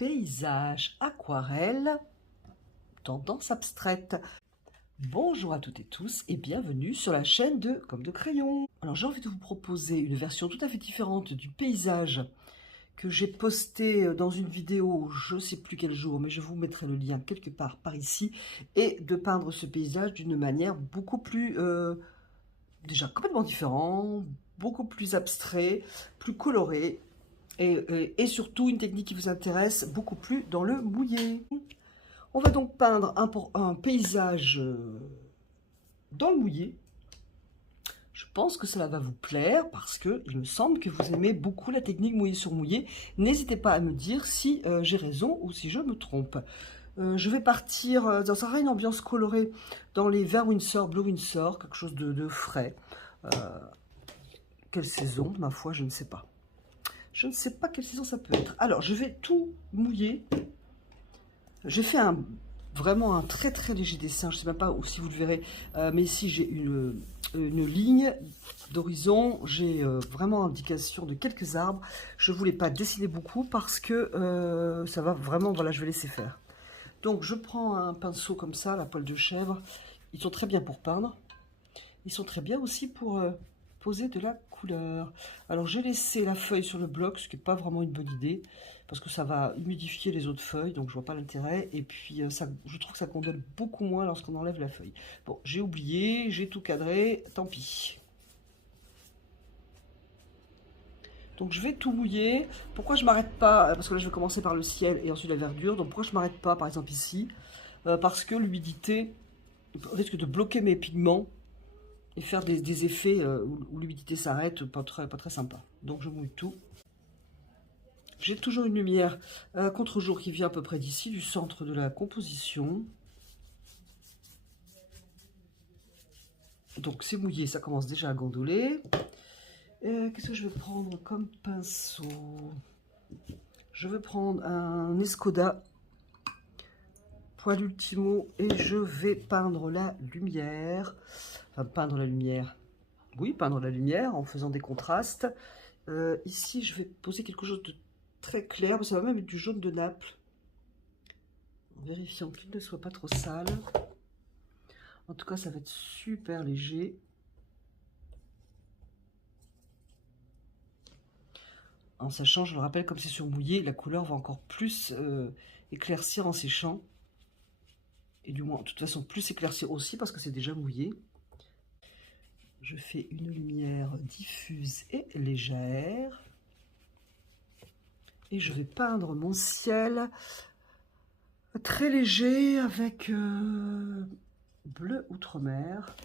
paysage aquarelle, tendance abstraite. Bonjour à toutes et tous et bienvenue sur la chaîne de Comme de Crayon. Alors j'ai envie de vous proposer une version tout à fait différente du paysage que j'ai posté dans une vidéo, je ne sais plus quel jour, mais je vous mettrai le lien quelque part par ici, et de peindre ce paysage d'une manière beaucoup plus, déjà complètement différente, beaucoup plus abstrait, plus coloré, et surtout une technique qui vous intéresse beaucoup plus dans le mouillé. On va donc peindre un paysage dans le mouillé. Je pense que cela va vous plaire parce que il me semble que vous aimez beaucoup la technique mouillé sur mouillé. N'hésitez pas à me dire si j'ai raison ou si je me trompe. Je vais partir dans une ambiance colorée dans les verts Winsor, Blue Winsor, quelque chose de frais. Quelle saison, ma foi, je ne sais pas. Je ne sais pas quelle saison ça peut être. Alors, je vais tout mouiller. J'ai fait vraiment un très très léger dessin. Je ne sais même pas si vous le verrez, mais ici j'ai une ligne d'horizon. J'ai vraiment indication de quelques arbres. Je ne voulais pas dessiner beaucoup parce que ça va vraiment, voilà, je vais laisser faire. Donc je prends un pinceau comme ça, la poêle de chèvre. Ils sont très bien pour peindre. Ils sont très bien aussi pour poser de la couleur. Alors j'ai laissé la feuille sur le bloc, ce qui n'est pas vraiment une bonne idée, parce que ça va humidifier les autres feuilles, donc je vois pas l'intérêt. Et puis je trouve que ça condamne beaucoup moins lorsqu'on enlève la feuille. Bon, j'ai oublié, j'ai tout cadré, tant pis. Donc je vais tout mouiller. Pourquoi je m'arrête pas? Parce que là je vais commencer par le ciel et ensuite la verdure. Donc pourquoi je m'arrête pas par exemple ici? Parce que l'humidité risque de bloquer mes pigments et faire des effets où l'humidité s'arrête, pas très sympa. Donc je mouille tout. J'ai toujours une lumière contre-jour qui vient à peu près d'ici, du centre de la composition. Donc c'est mouillé, ça commence déjà à gondoler. Qu'est-ce que je vais prendre comme pinceau? Je vais prendre un Escoda poil ultimo et je vais peindre la lumière. Enfin, peindre la lumière. Oui, peindre la lumière en faisant des contrastes. Ici, je vais poser quelque chose de très clair, mais ça va même être du jaune de Naples. En vérifiant qu'il ne soit pas trop sale. En tout cas, ça va être super léger. En sachant, je le rappelle, comme c'est sur mouillé, la couleur va encore plus éclaircir en séchant. Et du moins, de toute façon, plus éclaircir aussi parce que c'est déjà mouillé. Je fais une lumière diffuse et légère. Et je vais peindre mon ciel très léger avec bleu outre-mer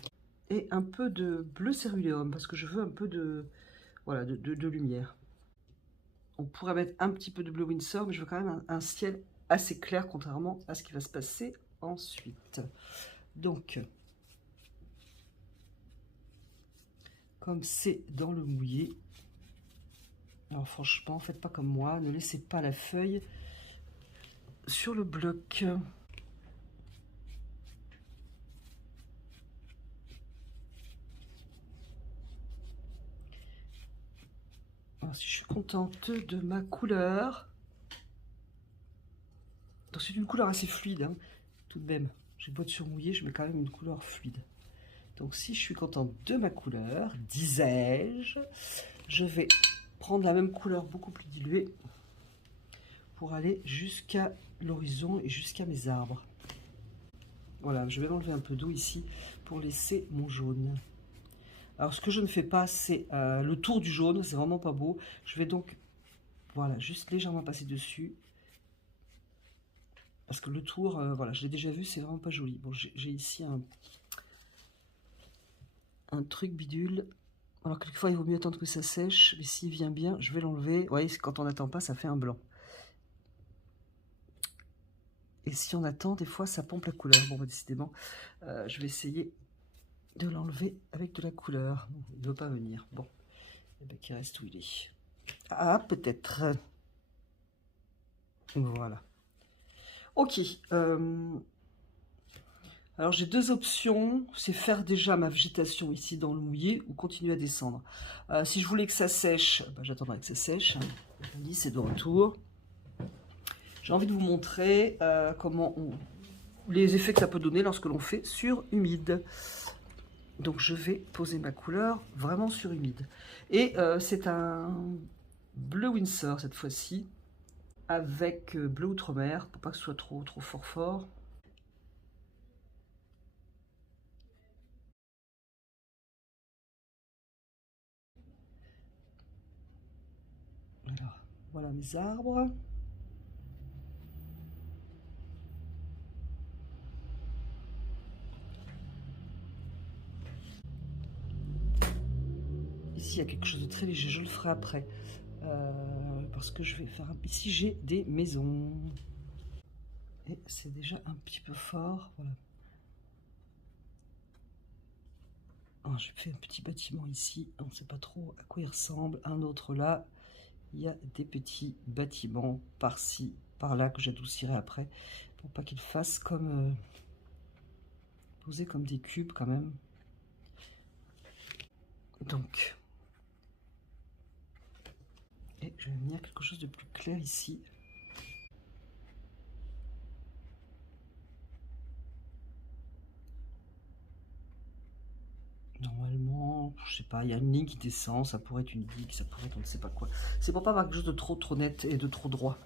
et un peu de bleu céruléum parce que je veux un peu de, voilà, de lumière. On pourrait mettre un petit peu de bleu Winsor, mais je veux quand même un ciel assez clair contrairement à ce qui va se passer ensuite. Donc, comme c'est dans le mouillé, alors franchement, faites pas comme moi, ne laissez pas la feuille sur le bloc. Alors, si je suis contente de ma couleur, donc c'est une couleur assez fluide, hein, tout de même. J'ai beau être surmouillé, je mets quand même une couleur fluide. Donc si je suis contente de ma couleur, disais-je, je vais prendre la même couleur beaucoup plus diluée pour aller jusqu'à l'horizon et jusqu'à mes arbres. Voilà, je vais enlever un peu d'eau ici pour laisser mon jaune. Alors ce que je ne fais pas, c'est le tour du jaune, c'est vraiment pas beau. Je vais donc, voilà, juste légèrement passer dessus. Parce que le tour, voilà, je l'ai déjà vu, c'est vraiment pas joli. Bon, j'ai ici un truc bidule. Alors quelquefois il vaut mieux attendre que ça sèche, mais s'il vient bien, je vais l'enlever. Vous voyez, quand on n'attend pas, ça fait un blanc. Et si on attend, des fois ça pompe la couleur. Bon, bah, décidément, je vais essayer de l'enlever avec de la couleur. Non, il ne veut pas venir. Bon, et bien qu'il reste où il est. Ah, peut-être. Voilà. Ok. Alors j'ai deux options, c'est faire déjà ma végétation ici dans le mouillé ou continuer à descendre. Si je voulais que ça sèche, bah, j'attendrai que ça sèche. Hein. C'est de retour. j'ai envie de vous montrer les effets que ça peut donner lorsque l'on fait sur humide. Donc je vais poser ma couleur vraiment sur humide. Et c'est un bleu Winsor cette fois-ci, avec bleu outre-mer, pour pas que ce soit trop fort. Alors, voilà mes arbres. Ici, il y a quelque chose de très léger, je le ferai après. Parce que je vais faire ici, j'ai des maisons. Et c'est déjà un petit peu fort, voilà. Alors, je fais un petit bâtiment ici, on ne sait pas trop à quoi il ressemble. Un autre là, il y a des petits bâtiments par-ci, par-là que j'adoucirai après, pour pas qu'ils fassent comme posés comme des cubes quand même. Donc, et je vais venir quelque chose de plus clair ici. Normalement, je sais pas, il y a une ligne qui descend, ça pourrait être une digue, ça pourrait être on ne sait pas quoi. C'est pour pas avoir quelque chose de trop net et de trop droit.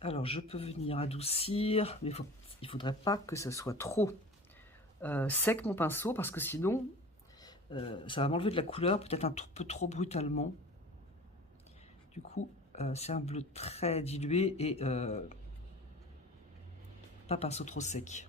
Alors je peux venir adoucir, mais il faudrait pas que ça soit trop sec mon pinceau, parce que sinon ça va m'enlever de la couleur, peut-être un peu trop brutalement. Du coup, c'est un bleu très dilué et pas pinceau trop sec.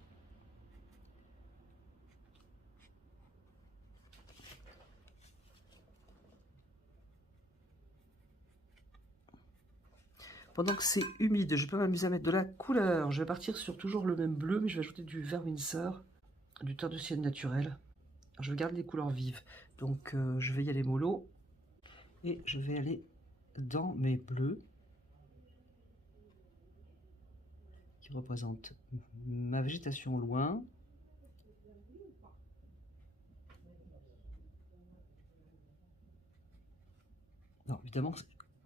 Pendant que c'est humide, je peux m'amuser à mettre de la couleur. Je vais partir sur toujours le même bleu, mais je vais ajouter du vert Winsor, du teint de ciel naturel. Je garde les couleurs vives, donc je vais y aller mollo et je vais aller dans mes bleus qui représentent ma végétation au loin. Non, évidemment,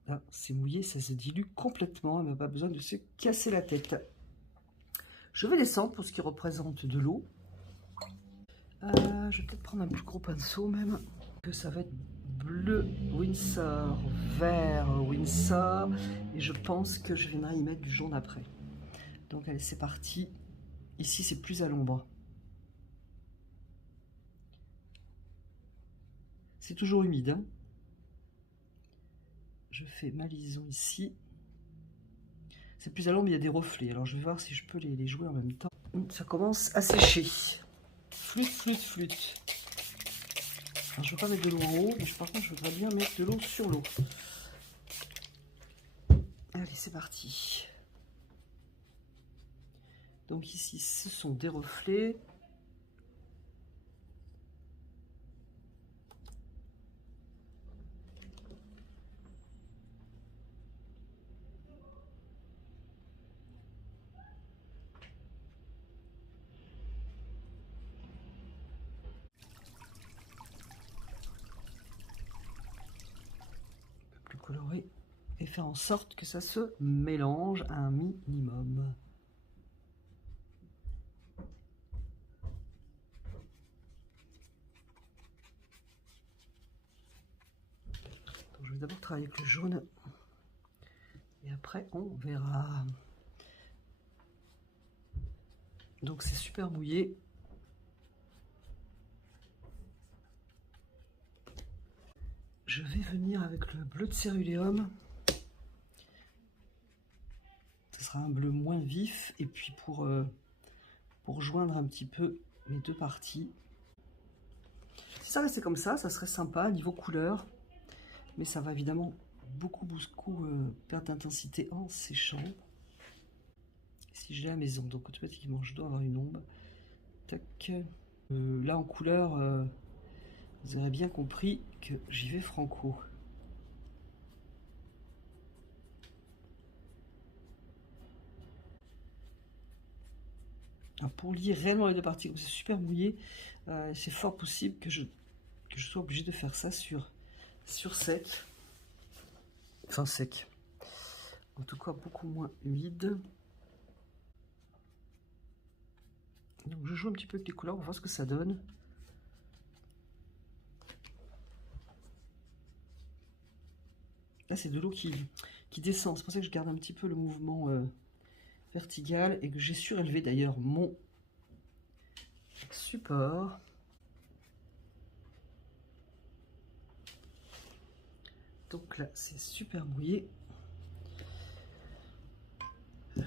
là c'est mouillé, ça se dilue complètement, elle n'a pas besoin de se casser la tête. Je vais descendre pour ce qui représente de l'eau. Je vais peut-être prendre un plus gros pinceau même, que ça va être bleu Winsor, vert Winsor, et je pense que je viendrai y mettre du jaune après. Donc allez, c'est parti. Ici, c'est plus à l'ombre. C'est toujours humide. Hein. Je fais ma liaison ici. C'est plus à l'ombre, il y a des reflets. Alors je vais voir si je peux les jouer en même temps. Ça commence à sécher. Flûte. Alors, je ne veux pas mettre de l'eau en haut, mais par contre, je voudrais bien mettre de l'eau sur l'eau. Allez, c'est parti. Donc ici, ce sont des reflets. Un peu plus coloré. Et faire en sorte que ça se mélange à un minimum. Donc, je vais d'abord travailler avec le jaune. Et après, on verra. Donc c'est super mouillé. Je vais venir avec le bleu de céruléum. Ce sera un bleu moins vif. Et puis pour joindre un petit peu les deux parties. Si ça restait comme ça serait sympa niveau couleur. Mais ça va évidemment beaucoup perdre d'intensité en séchant. Si j'ai la maison, donc automatiquement je dois avoir une ombre. Tac. Là en couleur, vous aurez bien compris que j'y vais franco. Alors pour lier réellement les deux parties, comme c'est super mouillé, c'est fort possible que je sois obligé de faire ça sur sec. Enfin sec. En tout cas, beaucoup moins humide. Donc je joue un petit peu avec les couleurs, on va voir ce que ça donne. Là, c'est de l'eau qui descend. C'est pour ça que je garde un petit peu le mouvement vertical et que j'ai surélevé d'ailleurs mon support. Donc là, c'est super mouillé.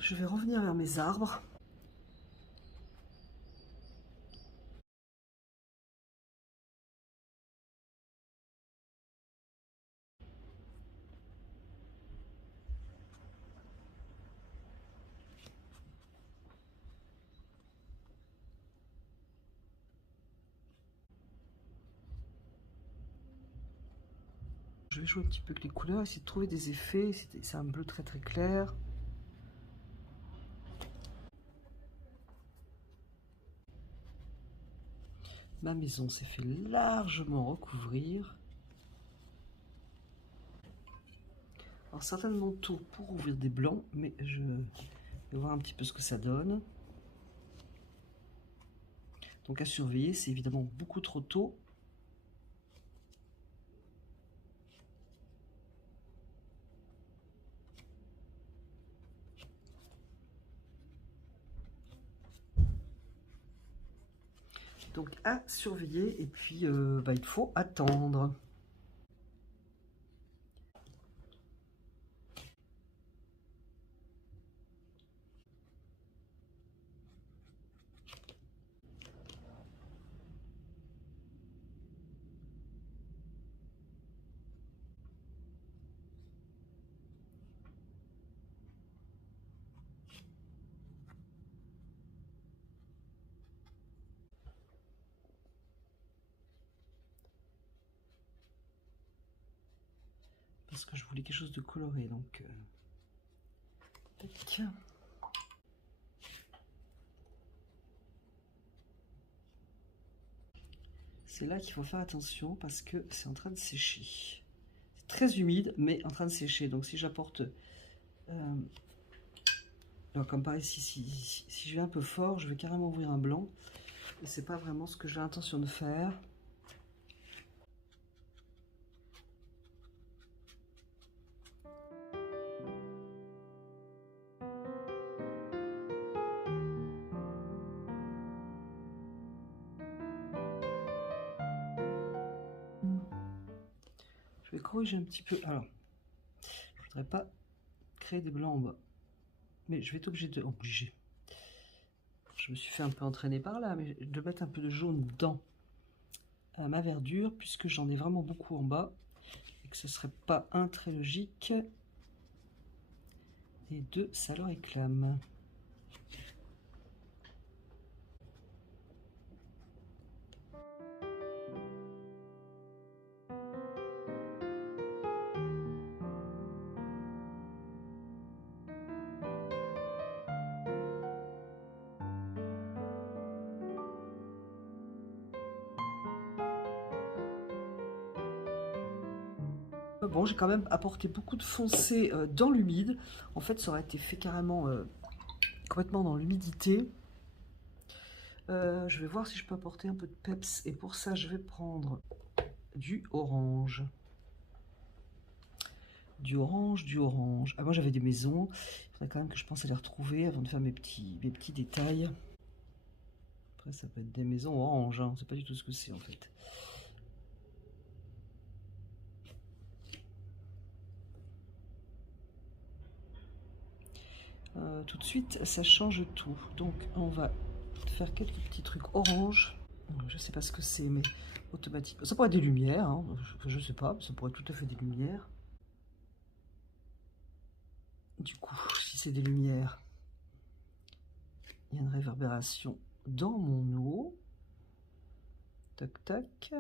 Je vais revenir vers mes arbres. Je vais jouer un petit peu avec les couleurs, essayer de trouver des effets. C'est un bleu très très clair. Ma maison s'est fait largement recouvrir. Alors certainement tôt pour ouvrir des blancs, mais je vais voir un petit peu ce que ça donne. Donc à surveiller, c'est évidemment beaucoup trop tôt. Donc à surveiller, et puis il faut attendre. Parce que je voulais quelque chose de coloré, donc tac. C'est là qu'il faut faire attention parce que c'est en train de sécher. C'est très humide, mais en train de sécher. Donc si j'apporte, comme par ici, si je vais un peu fort, je vais carrément ouvrir un blanc. Et c'est pas vraiment ce que j'ai l'intention de faire. Je vais corriger un petit peu. Alors, je voudrais pas créer des blancs en bas, mais je vais être obligé de... Je me suis fait un peu entraîner par là, mais de mettre un peu de jaune dans ma verdure, puisque j'en ai vraiment beaucoup en bas, et que ce serait pas très logique. Et deux, ça le réclame. Bon, j'ai quand même apporté beaucoup de foncé dans l'humide. En fait, ça aurait été fait carrément complètement dans l'humidité. Je vais voir si je peux apporter un peu de peps. Et pour ça, je vais prendre du orange. Du orange, du orange. Ah, moi, j'avais des maisons. Il faudrait quand même que je pense à les retrouver avant de faire mes petits détails. Après, ça peut être des maisons orange. Hein. C'est pas du tout ce que c'est, en fait. Tout de suite, ça change tout. Donc, on va faire quelques petits trucs orange. Je sais pas ce que c'est, mais automatique. Ça pourrait être des lumières, hein. Je sais pas, ça pourrait être tout à fait des lumières. Du coup, si c'est des lumières, il y a une réverbération dans mon eau. Tac, tac.